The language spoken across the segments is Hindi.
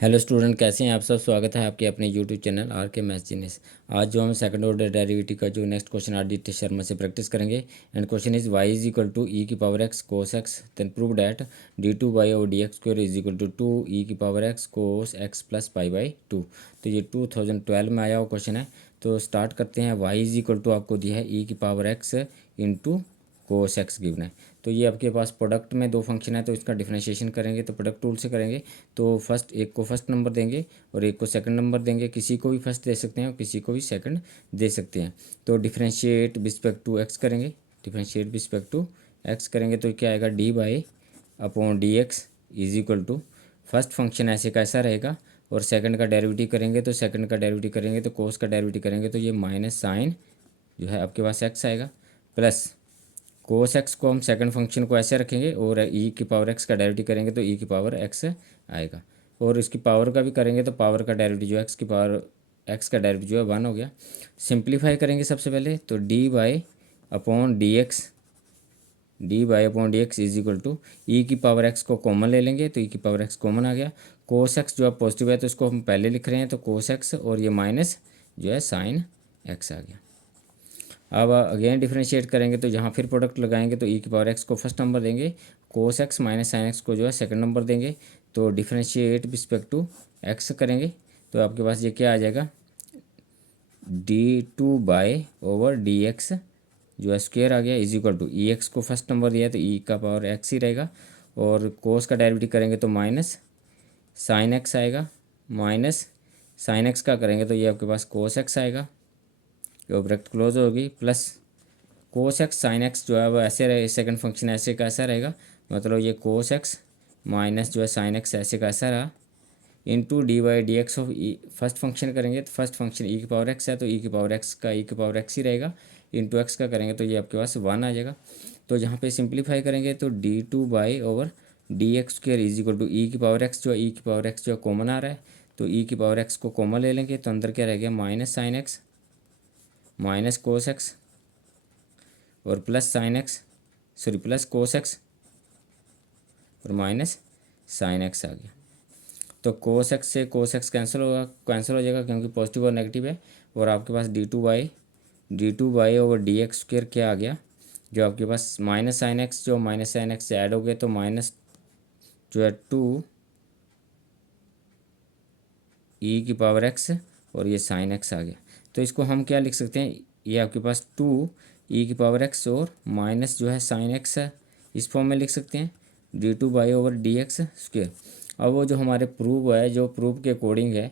हेलो स्टूडेंट, कैसे हैं आप सब। स्वागत है आपके अपने यूट्यूब चैनल आर के मैथ्स जीनियस। आज जो हम सेकंड ऑर्डर डेरिवेटिव का जो नेक्स्ट क्वेश्चन आदित्य शर्मा से प्रैक्टिस करेंगे। And question is y is equal to e की power x cos x then prove that d two y और d x square is equal to two e की power x cos x plus pi by two. तो ये 2012 में आया हुआ क्वेश्चन है। तो स्टार्ट करते हैं। वाई इज इक्वल टू आपको दिया है ई की power x into cos x given है। तो ये आपके पास प्रोडक्ट में दो फंक्शन है, तो इसका डिफरेंशिएशन करेंगे तो प्रोडक्ट टूल से करेंगे। तो फर्स्ट एक को फर्स्ट नंबर देंगे और एक को सेकंड नंबर देंगे। किसी को भी फर्स्ट दे सकते हैं और किसी को भी सेकंड दे सकते हैं। तो डिफरेंशिएट बिस्पेक्ट टू एक्स करेंगे। डिफरेंशिएट बिस्पेक्ट टू एक्स करेंगे तो क्या आएगा, d by upon d x is equal to first function ऐसे का ऐसा रहेगा। और सेकंड का डेरिवेटिव करेंगे तो सेकंड का डेरिवेटिव करेंगे तो कोस का डेरिवेटिव करेंगे तो ये माइनस साइन जो है आपके पास एक्स आएगा, प्लस कोस एक्स को हम सेकंड फंक्शन को ऐसे रखेंगे और ई की पावर एक्स का डेरिवेटिव करेंगे तो ई की पावर एक्स आएगा। और इसकी पावर का भी करेंगे तो पावर का डेरिवेटिव जो है एक्स की पावर एक्स का डेरिवेटिव जो है 1 हो गया। सिंप्लीफाई करेंगे सबसे पहले तो d by upon d x is equal to e की पावर एक्स को कॉमन ले लेंगे तो ई की पावर एक्स कॉमन आ गया। कोस एक्स जो है पॉजिटिव है तो इसको हम पहले लिख रहे हैं तो कोस एक्स, और ये माइनस जो है साइन एक्स आ गया। अब अगेन डिफरेंशिएट करेंगे तो जहाँ फिर प्रोडक्ट लगाएंगे तो ई की पावर एक्स को फर्स्ट नंबर देंगे, cos x minus sine x को जो है सेकंड नंबर देंगे। तो डिफरेंशिएट रिस्पेक्ट टू एक्स करेंगे तो आपके पास ये क्या आ जाएगा, d two by over d x जो है स्क्वेयर आ गया is equal to e x को फर्स्ट नंबर दिया तो ई का पावर एक्स ही रहेगा। और कोस का डेरिवेटिव करेंगे तो माइनस साइन एक्स आएगा, माइनस साइन एक्स का करेंगे तो ये आपके पास कोस एक्स आएगा, जो ब्रैकेट क्लोज होगी, plus cos x sign x जो है वो ऐसे रहे, सेकंड फंक्शन ऐसे का ऐसा रहेगा। मतलब ये कोस एक्स माइनस जो है साइन एक्स ऐसे का ऐसा रहा, into d y d x of e. First function करेंगे तो फर्स्ट फंक्शन ई की पावर एक्स है तो ई की पावर एक्स का ई की पावर एक्स ही रहेगा, इंटू एक्स का करेंगे तो ये आपके पास 1 आ जाएगा। तो जहाँ पे सिंप्लीफाई करेंगे तो d two by over d x square is equal to e की पावर एक्स जो है ई की पावर एक्स जो है कॉमन आ रहा है तो ई की पावर एक्स को कॉमन ले लेंगे तो अंदर क्या रह गया, minus sine x minus cos x और plus sine x, sorry plus cos x और माइनस साइन एक्स आ गया। तो कोस एक्स से कोस एक्स कैंसिल हो जाएगा क्योंकि पॉजिटिव और नेगेटिव है। और आपके पास d two by over d x square क्या आ गया, जो आपके पास माइनस साइन एक्स, जो माइनस साइन एक्स से ऐड हो गया तो माइनस जो है टू ई की पावर एक्स और ये साइन एक्स आ गया। तो इसको हम क्या लिख सकते हैं, ये आपके पास टू ई की पावर एक्स और माइनस जो है साइन एक्स है, इस फॉर्म में लिख सकते हैं, D two by over d x square. अब वो जो हमारे प्रूव है, जो प्रूव के अकॉर्डिंग है,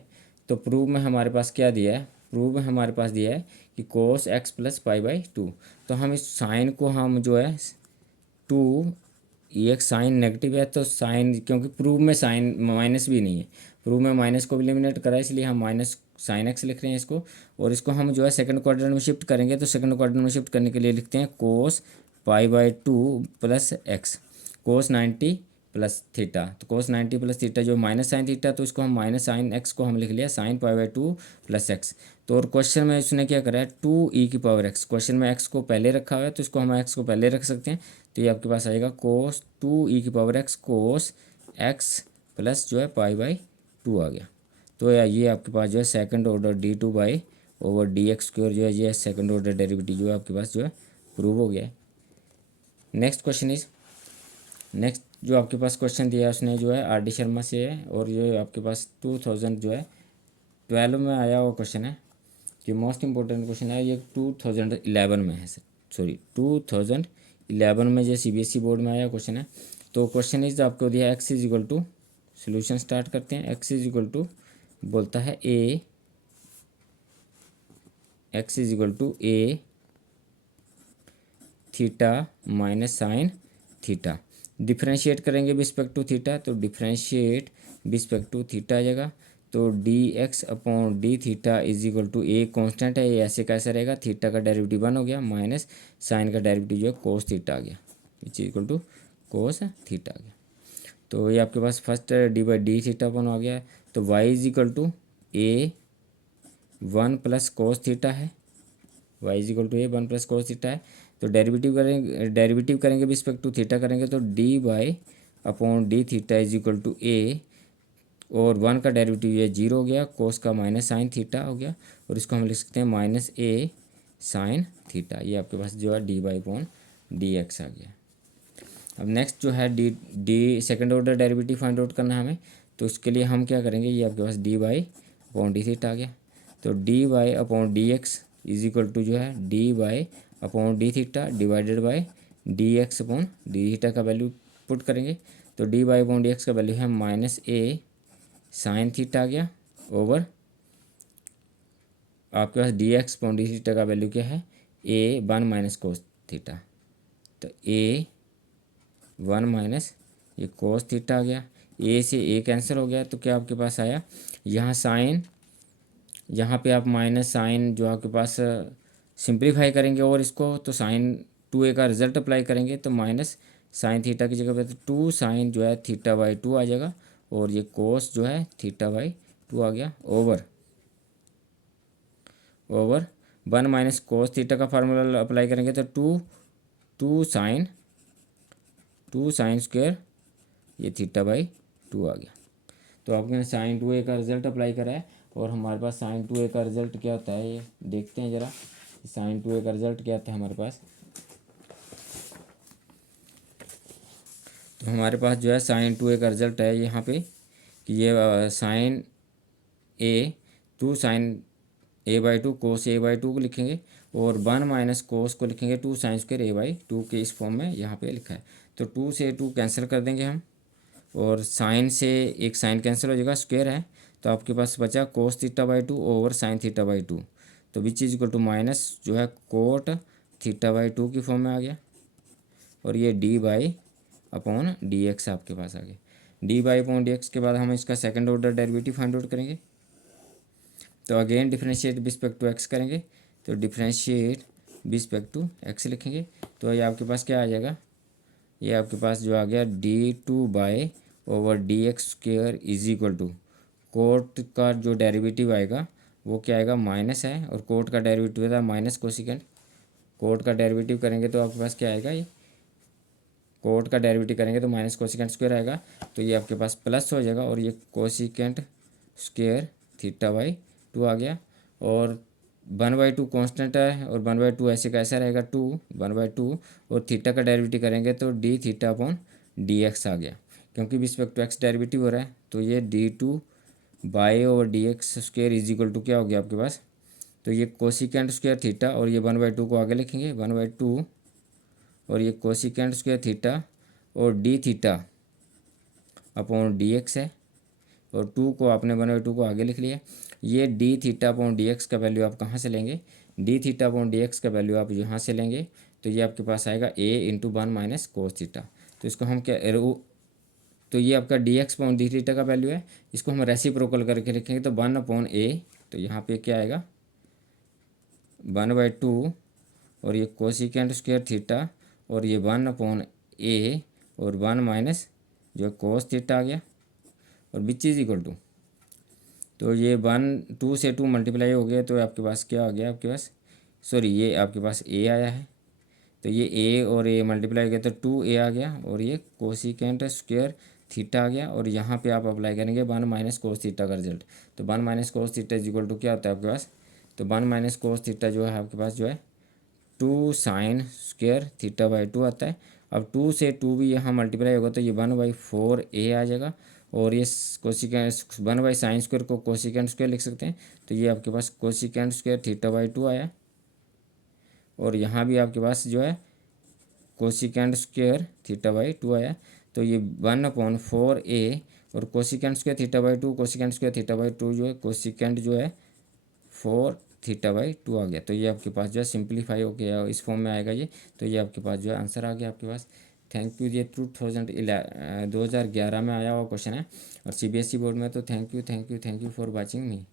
तो प्रूव में हमारे पास क्या दिया है, प्रूव में हमारे पास दिया है कि कोस x plus pi by two. तो हम इस साइन को हम जो है टू, ये एक साइन नेगेटिव है तो साइन, क्योंकि प्रूव में साइन माइनस भी नहीं है, प्रूव में माइनस को भी एलिमिनेट करा है इसलिए हम माइनस साइन एक्स लिख रहे हैं इसको। और इसको हम जो है सेकंड क्वाड्रेंट में शिफ्ट करेंगे तो सेकंड क्वाड्रेंट में शिफ्ट करने के लिए लिखते हैं cos pi by two plus x, cos 90 plus theta. तो कोस 90 प्लस थीटा जो माइनस साइन थीटा, तो इसको हम माइनस साइन एक्स को हम लिख लिया sine pi by two plus x. तो और क्वेश्चन में इसने क्या करा है, टू ई की पावर एक्स, क्वेश्चन में एक्स को पहले रखा हुआ है तो इसको हम एक्स को पहले रख सकते हैं। तो ये आपके पास आएगा कोस टू ई की power x cos x plus जो है पाई बाई टू आ गया। तो ये आपके पास जो है second order D two by over d x square जो है ये सेकंड ऑर्डर डेरिवेटिव जो है आपके पास जो है प्रूव हो गया है। नेक्स्ट क्वेश्चन इज, नेक्स्ट जो आपके पास क्वेश्चन दिया है उसने जो है आर डी शर्मा से है और ये आपके पास 2000 जो है 12 में आया हुआ क्वेश्चन है। ये मोस्ट इंपॉर्टेंट क्वेश्चन है, ये 2011 में है, सॉरी 2011 में जो सीबीएसई बोर्ड में आया क्वेश्चन है। तो क्वेश्चन इज आपको दिया x is equal to, solution start करते हैं। एक्स इज इक्वल टू बोलता है x is equal to a theta minus sine theta. Differentiate करेंगे बिस्पेक्ट टू थीटा तो डिफ्रेंशिएट बिस्पेक्ट टू थीटा आ जाएगा। तो d x upon d theta is equal to a constant है, ये ऐसे कैसे रहेगा, थीटा का डेरिवेटिव 1 हो गया माइनस साइन का डेरिवेटिव जो है कोस थीटा आ गया, which is equal to cos theta आ गया। तो ये आपके पास first d by d theta 1 आ गया। तो y is equal to a 1 plus cos theta है, y is equal to a 1 plus cos theta है। तो डेरिवेटिव करेंगे विस्पेक्ट टू थीटा करेंगे तो d by upon d theta is equal to a और 1 का डेरिवेटिव ये 0 हो गया, कोस का माइनस साइन थीटा हो गया, और इसको हम लिख सकते हैं माइनस ए साइन थीटा। ये आपके पास जो है d by upon d x आ गया। अब नेक्स्ट जो है d second order derivative find out करना है हमें, तो उसके लिए हम क्या करेंगे, ये आपके पास d by upon d theta आ गया। तो d by upon d x is equal to जो है d by upon d theta divided by d x upon d theta का वैल्यू पुट करेंगे। तो d by upon d x का वैल्यू है माइनस ए साइन थीटा आ गया, ओवर आपके पास d x upon d theta का वैल्यू क्या है, ए 1 माइनस कोस थीटा। तो ए 1 माइनस ये कोस थीटा आ गया, ए से ए कैंसिल हो गया, तो क्या आपके पास आया, यहाँ साइन, यहाँ पे आप माइनस साइन जो आपके पास सिंप्लीफाई करेंगे और इसको तो साइन 2a का रिजल्ट अप्लाई करेंगे, तो माइनस साइन थीटा की जगह पे तो 2 साइन जो है थीटा बाई 2 आ जाएगा, और ये कोस जो है थीटा बाई 2 आ गया, ओवर 1 माइनस कोस थीटा का फार्मूला अप्लाई करेंगे तो टू साइन स्क्वायर ये थीटा बाई 2 आ गया। तो आपने साइन 2a का रिजल्ट अप्लाई करा है, और हमारे पास साइन 2a का रिजल्ट क्या होता है, ये देखते हैं ज़रा, साइन 2a का रिजल्ट क्या आता है हमारे पास। तो हमारे पास जो है साइन 2a का रिजल्ट है यहाँ पे कि ये sine a 2 sine a by 2 cos a by 2 को लिखेंगे, और 1 माइनस कोस को लिखेंगे 2 साइन स्क्वायर ए बाई 2 के इस फॉर्म में यहाँ पे लिखा है। तो 2 से 2 कैंसिल कर देंगे हम, और साइन से एक साइन कैंसिल हो जाएगा, स्क्वायर है, तो आपके पास बचा cos theta by 2 over sine theta by 2। तो which is equal to minus जो है कोट थीटा बाई 2 की फॉर्म में आ गया, और ये D by upon d x आपके पास आ गया। D by upon d x के बाद हम इसका second order derivative find out करेंगे। तो again differentiate respect to x करेंगे, तो डिफरेंशिएट बिस्पेक्ट टू एक्स लिखेंगे, तो ये आपके पास क्या आ जाएगा, ये आपके पास जो आ गया d2 by over d x square is equal to cot का जो डेरिवेटिव आएगा वो क्या आएगा, माइनस है, और कोट का डेरिवेटिव था माइनस कोसिकेंट। कोट का डेरिवेटिव करेंगे तो आपके पास क्या आएगा, ये कोट का डेरिवेटिव करेंगे तो माइनस कोसिकेंट स्क्वायर आएगा, तो ये आपके पास प्लस हो जाएगा, और ये कोसिकेंट स्क्वायर थीटा बाई 2 आ गया, और 1/2 कांस्टेंट है, और 1/2 ऐसे कैसा रहेगा 2 1/2, और थीटा का डेरिवेटिव करेंगे तो d theta upon d x आ गया, क्योंकि रिस्पेक्ट टू एक्स डेरिवेटिव हो रहा है, तो ये d2 by over d x square is equal to क्या हो गया आपके पास, तो ये कोसिकेंट स्क्वायर थीटा, और ये 1/2 को आगे लिखेंगे 1/2, और ये कोसिकेंट स्क्वायर थीटा और D theta upon d x है, और 2 को आपने 1/2 को आगे लिख लिया। ये D theta upon d x का वैल्यू आप कहाँ से लेंगे, D theta upon d x का वैल्यू आप यहाँ से लेंगे, तो ये आपके पास आएगा a into 1 minus cos theta. तो इसको हम क्या, तो ये आपका D x upon d theta का वैल्यू है, इसको हम रेसिप्रोकल करके लिखेंगे तो 1 अपॉन a, तो यहाँ पे क्या आएगा 1/2, और ये कोसिकेंट स्क्वायर थीटा, और ये 1 अपॉन a, और 1 माइनस जो कोस थीटा आ गया, और विच इज इक्वल टू, तो ये 2 से 2 मल्टीप्लाई हो गया, तो आपके पास क्या आ गया, आपके पास सॉरी ये आपके पास a आया है, तो ये a और a मल्टीप्लाई हो गया तो 2a आ गया, और ये कोसिकेंट स्क्वायर थीटा आ गया, और यहाँ पे आप अप्लाई करेंगे 1 माइनस कोस थीटा का रिजल्ट। तो 1 minus cos theta is equal to क्या होता है आपके पास, तो 1 माइनस कोस थीटा जो है आपके पास जो है 2 साइन स्क्वायर थीटा बाई 2 आता है। अब 2 से 2 भी यहाँ मल्टीप्लाई होगा तो ये 1/4a आ जाएगा, और ये कोसिकेंट 1 साइन स्क्वायर को कोसिकेंट स्क्वायर लिख सकते हैं, तो ये आपके पास कोसिकेंट स्क्वायर थीटा बाई 2 आया, और यहाँ भी आपके पास जो है कोसिकेंट स्क्वायर थीटा बाई 2 आया, तो ये 1/4a, और cosecant square theta by 2 cosecant square theta by 2 जो है कोसिकेंट जो है 4 थीटा बाई 2 आ गया, तो ये आपके पास जो है सिंप्लीफाई हो गया, इस फॉर्म में आएगा ये, तो ये आपके पास जो है आंसर आ गया आपके पास। Thank you. ये 2011 में आया हुआ क्वेश्चन है, और CBSE बोर्ड में, तो thank you for watching me.